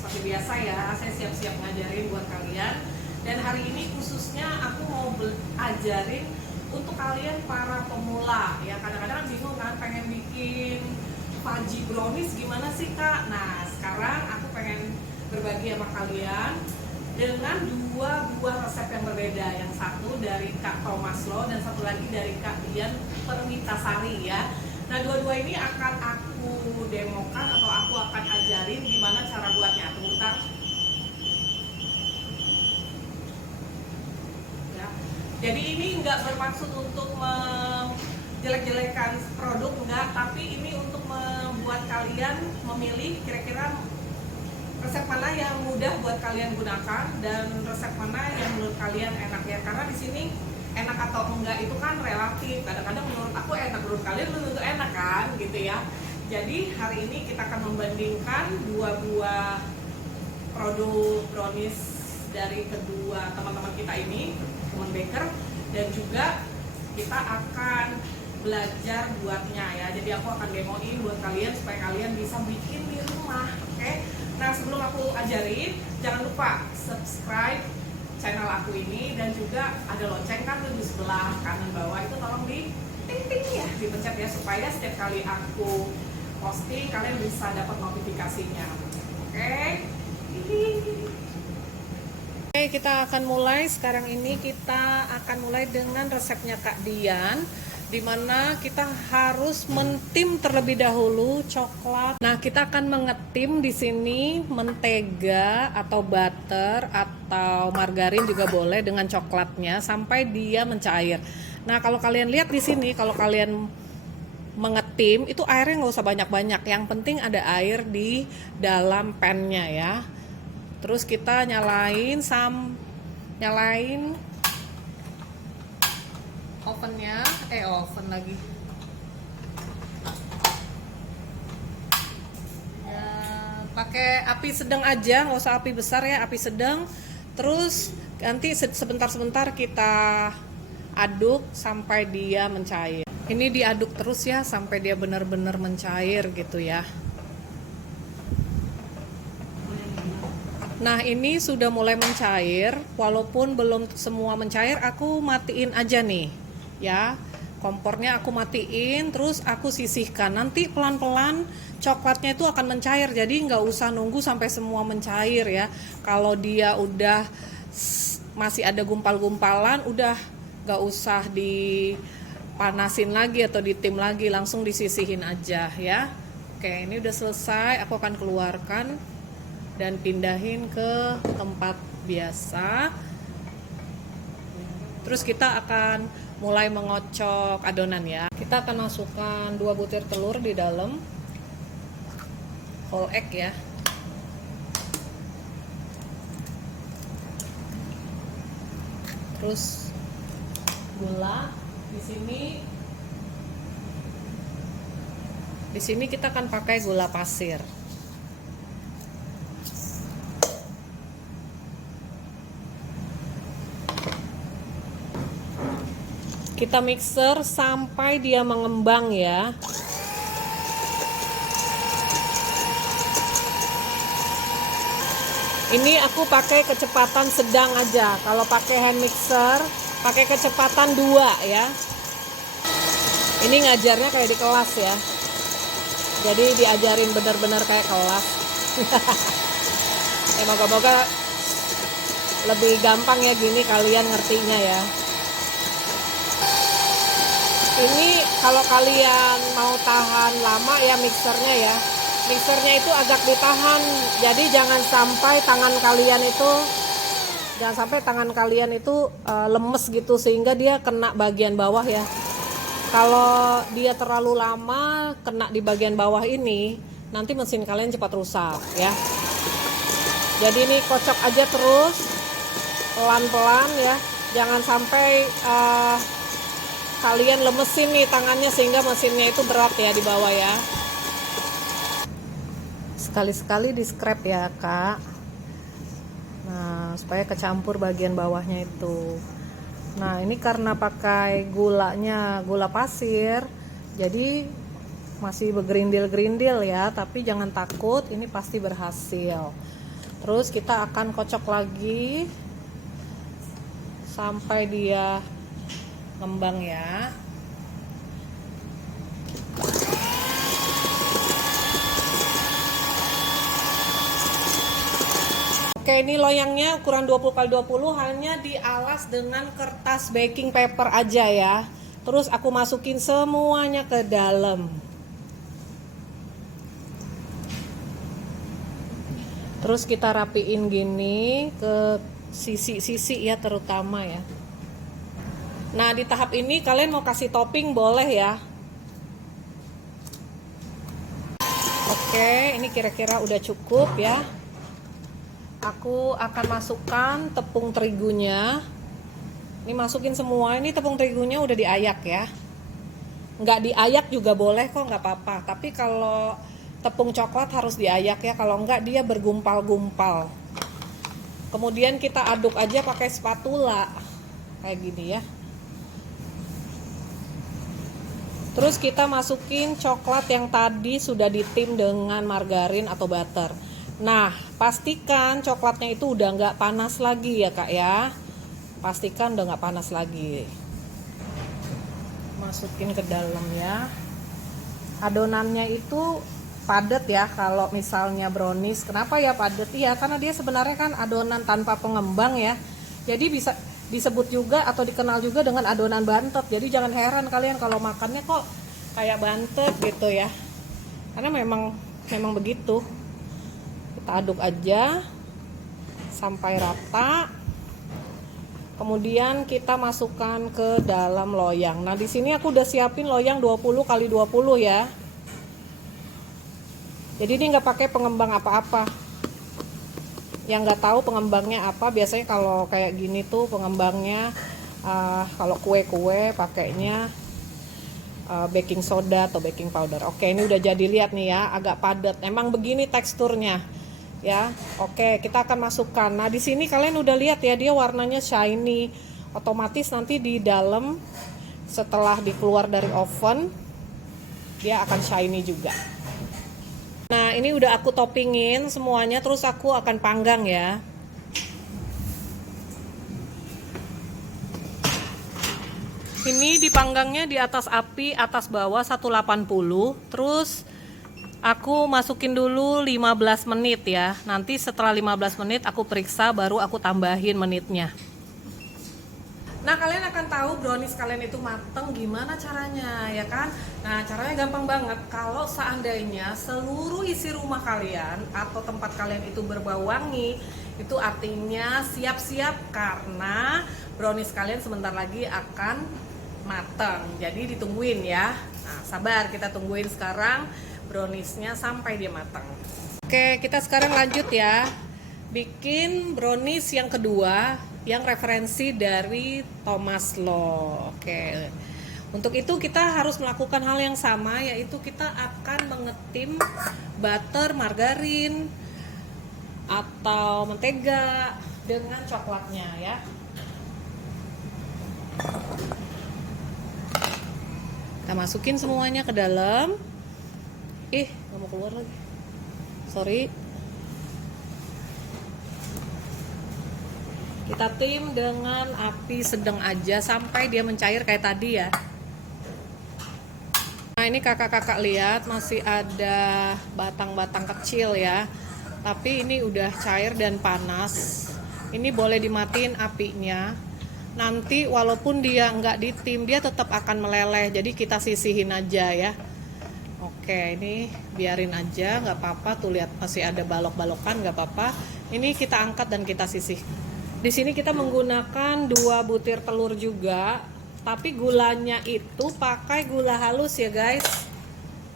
seperti biasa ya, saya siap-siap ngajarin buat kalian. Dan hari ini khususnya aku mau ajarin untuk kalian para pemula ya. Kadang-kadang bingung kan, pengen bikin fudgy brownies gimana sih kak? Nah sekarang aku pengen berbagi sama kalian dengan dua buah resep yang berbeda. Yang satu dari Kak Thomas Lo dan satu lagi dari Kak Dian Perwitasari ya. Nah dua-dua ini akan aku demokan atau aku akan ajarin gimana cara buatnya. Tunggu bentar. Ya. Jadi ini nggak bermaksud untuk jelek-jelekan produk, enggak, tapi ini untuk membuat kalian memilih kira-kira resep mana yang mudah buat kalian gunakan dan resep mana yang menurut kalian enak ya. Karena di sini enak atau enggak itu kan relatif. Kadang-kadang menurut aku enak, menurut kalian belum tentu enak kan, gitu ya. Jadi hari ini kita akan membandingkan dua buah produk brownies dari kedua teman-teman kita ini, teman baker, dan juga kita akan belajar buatnya ya. Jadi aku akan demoin buat kalian supaya kalian bisa bikin di rumah, oke? Nah sebelum aku ajarin, jangan lupa subscribe channel aku ini dan juga ada lonceng kan tuh di sebelah kanan bawah itu, tolong di ting-ting ya, dipencet ya, supaya setiap kali aku posting kalian bisa dapat notifikasinya, oke? Oke, kita akan mulai sekarang ini. Kita akan mulai dengan resepnya Kak Dian, dimana kita harus mentim terlebih dahulu coklat. Nah, kita akan mengetim di sini mentega atau butter atau margarin juga boleh dengan coklatnya sampai dia mencair. Nah, kalau kalian lihat di sini, kalau kalian mengetim itu airnya nggak usah banyak-banyak. Yang penting ada air di dalam pannya ya. Terus kita nyalain ovennya, oven lagi ya, pakai api sedang aja, nggak usah api besar ya, api sedang. Terus nanti sebentar-sebentar kita aduk sampai dia mencair. Ini diaduk terus ya sampai dia benar-benar mencair gitu ya. Nah ini sudah mulai mencair, walaupun belum semua mencair, aku matiin aja nih ya, kompornya aku matiin, terus aku sisihkan. Nanti pelan-pelan coklatnya itu akan mencair, jadi nggak usah nunggu sampai semua mencair ya. Kalau dia udah masih ada gumpal-gumpalan, udah nggak usah dipanasin lagi atau ditim lagi, langsung disisihin aja ya. Oke, ini udah selesai, aku akan keluarkan dan pindahin ke tempat biasa. Terus kita akan mulai mengocok adonan ya. Kita akan masukkan 2 butir telur di dalam, whole egg ya. Terus gula di sini kita akan pakai gula pasir. Kita mixer sampai dia mengembang ya. Ini aku pakai kecepatan sedang aja. Kalau pakai hand mixer, pakai kecepatan 2 ya. Ini ngajarnya kayak di kelas ya. Jadi diajarin benar-benar kayak kelas. Ya moga-moga lebih gampang ya gini kalian ngertinya ya. Ini kalau kalian mau tahan lama ya mixernya ya. Mixernya itu agak ditahan. Jadi jangan sampai tangan kalian itu lemes gitu sehingga dia kena bagian bawah ya. Kalau dia terlalu lama kena di bagian bawah ini, nanti mesin kalian cepat rusak ya. Jadi ini kocok aja terus pelan-pelan ya. Jangan sampai kalian lemesin nih tangannya sehingga mesinnya itu berat ya di bawah ya. Sekali-sekali di scrap ya kak. Nah supaya kecampur bagian bawahnya itu. Nah ini karena pakai gula pasir, jadi masih bergerindil-gerindil ya. Tapi jangan takut, ini pasti berhasil. Terus kita akan kocok lagi sampai dia ngembang ya. Oke, ini loyangnya ukuran 20x20, hanya dialas dengan kertas baking paper aja ya. Terus aku masukin semuanya ke dalam. Terus kita rapiin gini ke sisi-sisi ya, terutama ya. Nah, di tahap ini kalian mau kasih topping boleh ya. Oke, ini kira-kira udah cukup ya. Aku akan masukkan tepung terigunya. Ini masukin semua. Ini tepung terigunya udah diayak ya. Nggak diayak juga boleh kok, nggak apa-apa. Tapi kalau tepung coklat harus diayak ya. Kalau nggak dia bergumpal-gumpal. Kemudian kita aduk aja pakai spatula kayak gini ya. Terus kita masukin coklat yang tadi sudah ditim dengan margarin atau butter. Nah, pastikan coklatnya itu udah nggak panas lagi ya kak ya. Pastikan udah nggak panas lagi. Masukin ke dalam ya. Adonannya itu padat ya kalau misalnya brownies. Kenapa ya padat? Iya, karena dia sebenarnya kan adonan tanpa pengembang ya. Jadi bisa disebut juga atau dikenal juga dengan adonan bantet. Jadi jangan heran kalian kalau makannya kok kayak bantet gitu ya. Karena memang begitu. Kita aduk aja sampai rata. Kemudian kita masukkan ke dalam loyang. Nah, di sini aku udah siapin loyang 20x20 ya. Jadi ini nggak pakai pengembang apa-apa. Yang nggak tahu pengembangnya apa, biasanya kalau kayak gini tuh pengembangnya kalau kue-kue pakainya baking soda atau baking powder. Oke, ini udah jadi, lihat nih ya, agak padat. Emang begini teksturnya. Ya, oke, kita akan masukkan. Nah, di sini kalian udah lihat ya, dia warnanya shiny. Otomatis nanti di dalam setelah dikeluar dari oven dia akan shiny juga. Nah, ini udah aku toppingin semuanya, terus aku akan panggang ya. Ini dipanggangnya di atas api atas bawah 180, terus aku masukin dulu 15 menit ya. Nanti setelah 15 menit aku periksa, baru aku tambahin menitnya. Nah, kalian akan tahu brownies kalian itu mateng gimana caranya ya kan. Nah, caranya gampang banget. Kalau seandainya seluruh isi rumah kalian atau tempat kalian itu berbau wangi, itu artinya siap-siap karena brownies kalian sebentar lagi akan mateng. Jadi ditungguin ya. Nah, sabar, kita tungguin sekarang browniesnya sampai dia matang. Oke, kita sekarang lanjut ya, bikin brownies yang kedua yang referensi dari Thomas Low. Oke, untuk itu kita harus melakukan hal yang sama, yaitu kita akan mengetim butter, margarin atau mentega dengan coklatnya ya. Kita masukin semuanya ke dalam. Nggak mau keluar lagi, sorry. Kita tim dengan api sedang aja sampai dia mencair kayak tadi ya. Nah, ini kakak-kakak lihat masih ada batang-batang kecil ya, tapi ini udah cair dan panas. Ini boleh dimatiin apinya. Nanti walaupun dia nggak ditim, dia tetap akan meleleh, jadi kita sisihin aja ya. Oke, ini biarin aja, nggak apa-apa. Tuh lihat masih ada balok-balokan, nggak apa-apa. Ini kita angkat dan kita sisih. Di sini kita menggunakan 2 butir telur juga, tapi gulanya itu pakai gula halus ya guys.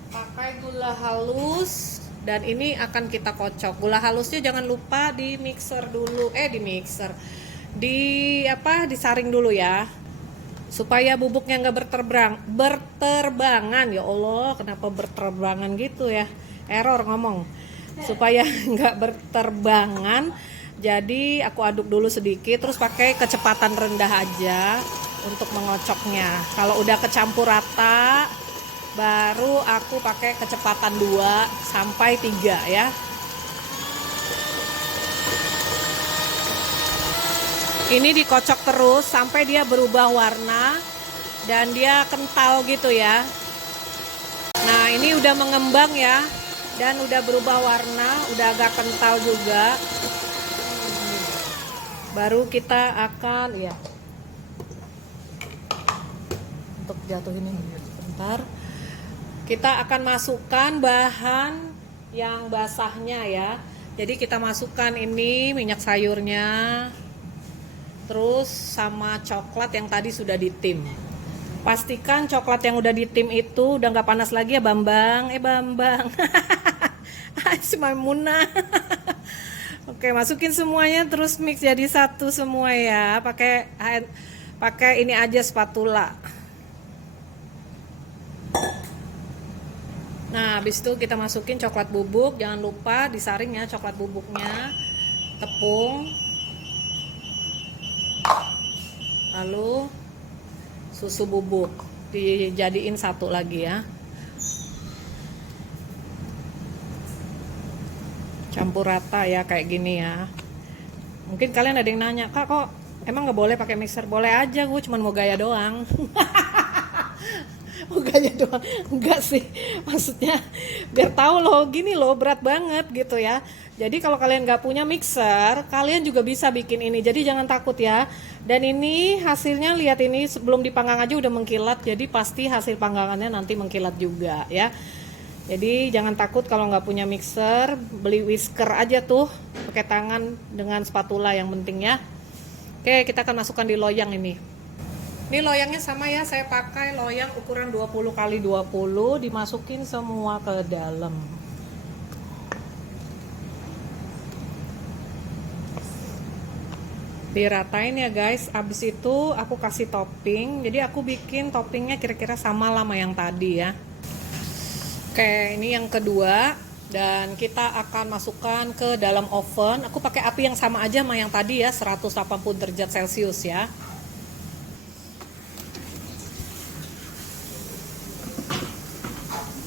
Pakai gula halus, dan ini akan kita kocok. Gula halusnya jangan lupa di mixer dulu, disaring dulu ya, supaya bubuknya nggak berterbangan. Ya Allah, kenapa berterbangan gitu ya, error ngomong. Supaya nggak berterbangan, jadi aku aduk dulu sedikit, terus pakai kecepatan rendah aja untuk mengocoknya. Kalau udah kecampur rata, baru aku pakai kecepatan 2 sampai 3 ya. Ini dikocok terus sampai dia berubah warna dan dia kental gitu ya. Nah, ini udah mengembang ya dan udah berubah warna, udah agak kental juga. Baru kita akan ya untuk jatuhin ini bentar. Kita akan masukkan bahan yang basahnya ya. Jadi kita masukkan ini minyak sayurnya. Terus sama coklat yang tadi sudah ditim. Pastikan coklat yang udah ditim itu udah nggak panas lagi ya Bambang. Bambang. Si Maimunah. Oke, masukin semuanya terus mix jadi satu semua ya. Pakai ini aja spatula. Nah, habis itu kita masukin coklat bubuk. Jangan lupa disaring ya coklat bubuknya. Tepung. Lalu susu bubuk dijadiin satu lagi ya. Campur rata ya kayak gini ya. Mungkin kalian ada yang nanya, Kak kok emang nggak boleh pakai mixer? Boleh aja, gue cuma mau gaya doang. Mau gaya doang, enggak sih. Maksudnya biar tahu loh, gini loh berat banget gitu ya. Jadi kalau kalian nggak punya mixer, kalian juga bisa bikin ini. Jadi jangan takut ya. Dan ini hasilnya, lihat ini sebelum dipanggang aja udah mengkilat. Jadi pasti hasil panggangannya nanti mengkilat juga ya. Jadi jangan takut kalau nggak punya mixer, beli whisker aja tuh, pakai tangan dengan spatula yang penting ya. Oke, kita akan masukkan di loyang ini. Ini loyangnya sama ya, saya pakai loyang ukuran 20 x 20, dimasukin semua ke dalam. Diratain ya guys. Abis itu aku kasih topping. Jadi aku bikin toppingnya kira-kira sama lama yang tadi ya. Oke, ini yang kedua. Dan kita akan masukkan ke dalam oven. Aku pakai api yang sama aja sama yang tadi ya, 180 derajat Celcius ya.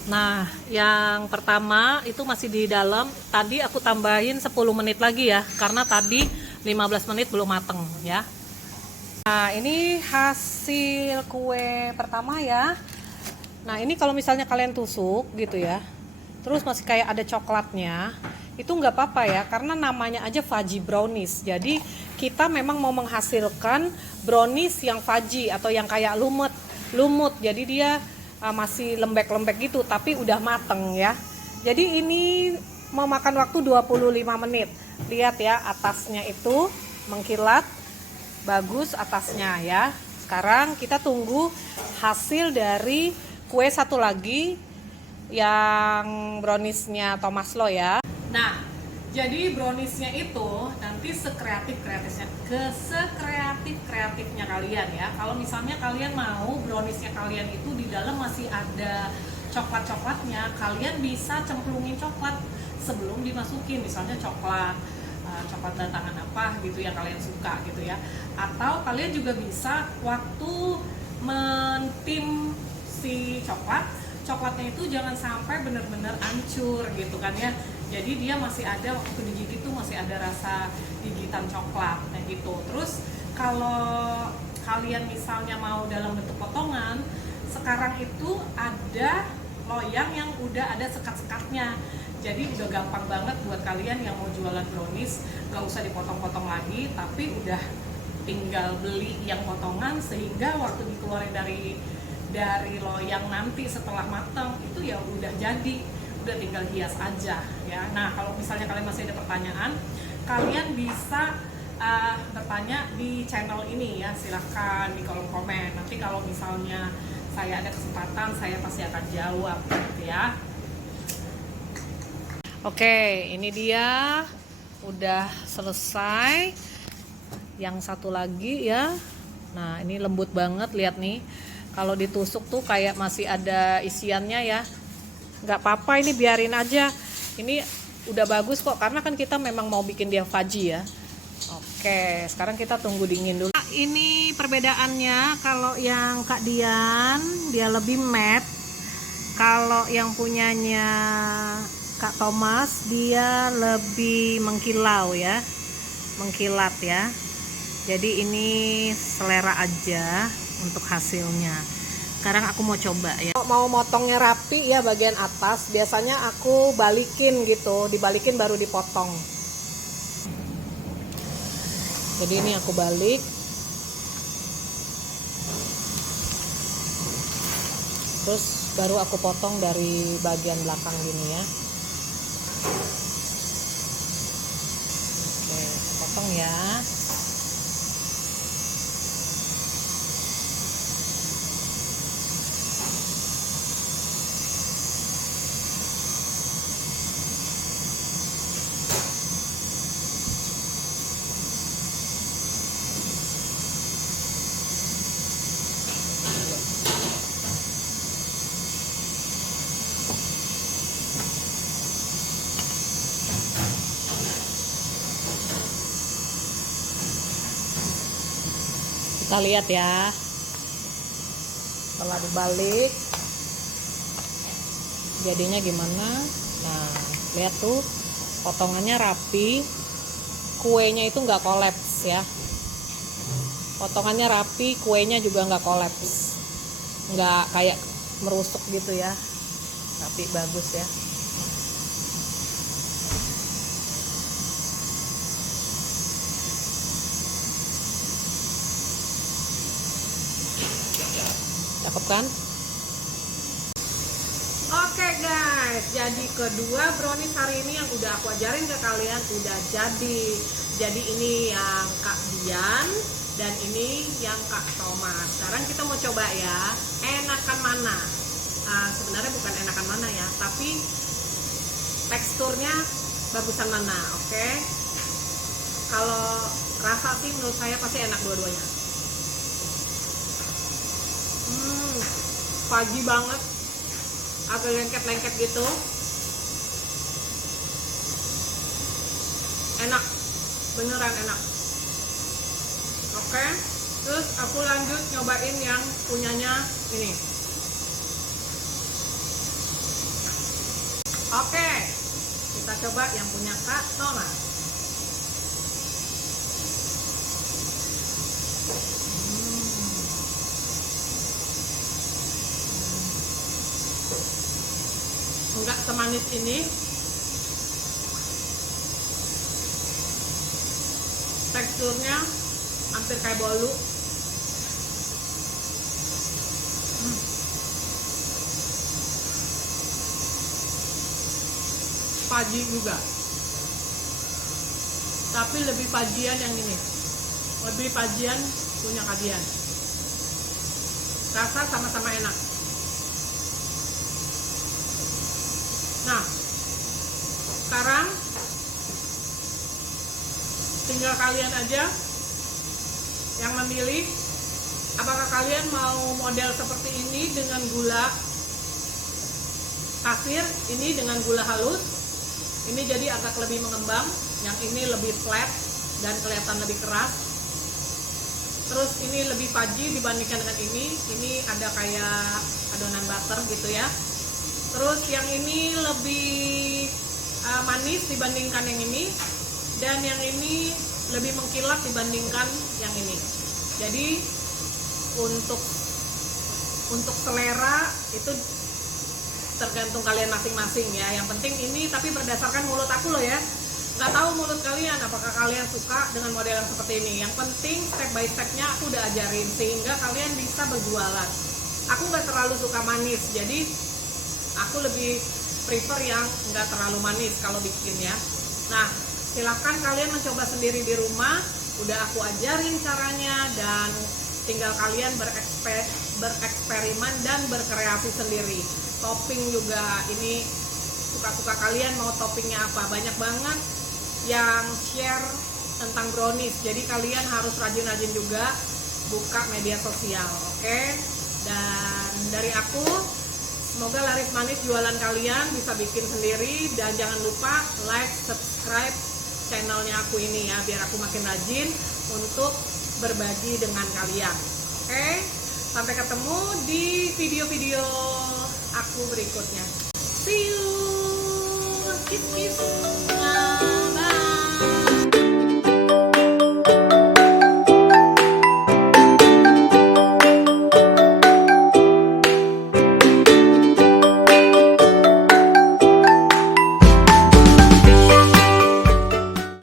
Nah, yang pertama itu masih di dalam. Tadi aku tambahin 10 menit lagi ya, karena tadi 15 menit belum mateng ya. Nah, ini hasil kue pertama ya. Nah, ini kalau misalnya kalian tusuk gitu ya, terus masih kayak ada coklatnya, itu nggak apa-apa ya, karena namanya aja fudgy brownies. Jadi kita memang mau menghasilkan brownies yang fudgy atau yang kayak lumut. Jadi dia masih lembek-lembek gitu, tapi udah mateng ya. Jadi ini mau makan waktu 25 menit. Lihat ya, atasnya itu mengkilat bagus atasnya ya. Sekarang kita tunggu hasil dari kue satu lagi yang browniesnya Thomas Lo ya. Nah, jadi browniesnya itu nanti sekreatif-kreatifnya kalian ya. Kalau misalnya kalian mau browniesnya kalian itu di dalam masih ada coklat-coklatnya, kalian bisa cemplungin coklat sebelum dimasukin, misalnya coklat batangan apa gitu yang kalian suka gitu ya. Atau kalian juga bisa waktu mentim si coklatnya itu jangan sampai benar-benar hancur gitu kan ya. Jadi dia masih ada, waktu digigit tuh masih ada rasa gigitan coklat kayak gitu. Terus kalau kalian misalnya mau dalam bentuk potongan, sekarang itu ada loyang yang udah ada sekat-sekatnya. Jadi udah gampang banget buat kalian yang mau jualan brownies, gak usah dipotong-potong lagi, tapi udah tinggal beli yang potongan, sehingga waktu dikeluarin dari loyang nanti setelah matang itu ya udah jadi, udah tinggal hias aja ya. Nah, kalau misalnya kalian masih ada pertanyaan, kalian bisa bertanya di channel ini ya, silahkan di kolom komen. Nanti kalau misalnya saya ada kesempatan, saya pasti akan jawab gitu ya. Oke, ini dia udah selesai. Yang satu lagi ya. Nah, ini lembut banget, lihat nih. Kalau ditusuk tuh kayak masih ada isiannya ya. Nggak apa-apa, ini biarin aja. Ini udah bagus kok, karena kan kita memang mau bikin dia fudgy ya. Oke, sekarang kita tunggu dingin dulu. Nah, ini perbedaannya, kalau yang Kak Dian dia lebih matte. Kalau yang punyanya Kak Thomas dia lebih mengkilau ya, mengkilat ya. Jadi ini selera aja untuk hasilnya. Sekarang aku mau coba ya. Mau motongnya rapi ya bagian atas, biasanya aku balikin gitu, dibalikin baru dipotong. Jadi ini aku balik. Terus baru aku potong dari bagian belakang gini ya. Oke, potong ya. Kita lihat ya, setelah dibalik jadinya gimana. Nah, lihat tuh potongannya rapi, kuenya itu nggak kolaps ya. Potongannya rapi, kuenya juga nggak kolaps, nggak kayak merusuk gitu ya, tapi bagus ya. Cakep kan? Oke guys, jadi kedua brownies hari ini yang udah aku ajarin ke kalian udah jadi. Jadi ini yang Kak Dian dan ini yang Kak Thomas. Sekarang kita mau coba ya, enakan mana? Sebenarnya bukan enakan mana ya, tapi teksturnya bagusan mana, oke? Kalau rasa sih menurut saya pasti enak dua-duanya. Pagi banget, agak lengket-lengket gitu, enak, beneran enak. Oke, terus aku lanjut nyobain yang punyanya ini. Oke, kita coba yang punya Kak Thomas. Enggak semanis ini, teksturnya hampir kayak bolu. Paji juga, tapi lebih pajian yang ini, lebih pajian punya Kak Dian. Rasa sama-sama enak. Nah, sekarang tinggal kalian aja yang memilih apakah kalian mau model seperti ini dengan gula pasir, ini dengan gula halus. Ini jadi agak lebih mengembang, yang ini lebih flat dan kelihatan lebih keras. Terus ini lebih paji dibandingkan dengan ini ada kayak adonan butter gitu ya. Terus yang ini lebih manis dibandingkan yang ini, dan yang ini lebih mengkilat dibandingkan yang ini. Jadi untuk selera itu tergantung kalian masing-masing ya. Yang penting ini tapi berdasarkan mulut aku loh ya. Nggak tahu mulut kalian apakah kalian suka dengan model yang seperti ini. Yang penting step by stepnya aku udah ajarin sehingga kalian bisa berjualan. Aku nggak terlalu suka manis, jadi aku lebih prefer yang nggak terlalu manis kalau bikin ya. Nah, silahkan kalian mencoba sendiri di rumah. Udah aku ajarin caranya dan tinggal kalian bereksperimen dan berkreasi sendiri. Topping juga ini suka-suka kalian mau toppingnya apa. Banyak banget yang share tentang brownies. Jadi kalian harus rajin-rajin juga buka media sosial, oke? Dan dari aku, semoga laris manis jualan kalian bisa bikin sendiri. Dan jangan lupa like, subscribe channelnya aku ini ya, biar aku makin rajin untuk berbagi dengan kalian. Oke, sampai ketemu di video-video aku berikutnya. See you, kiss kiss.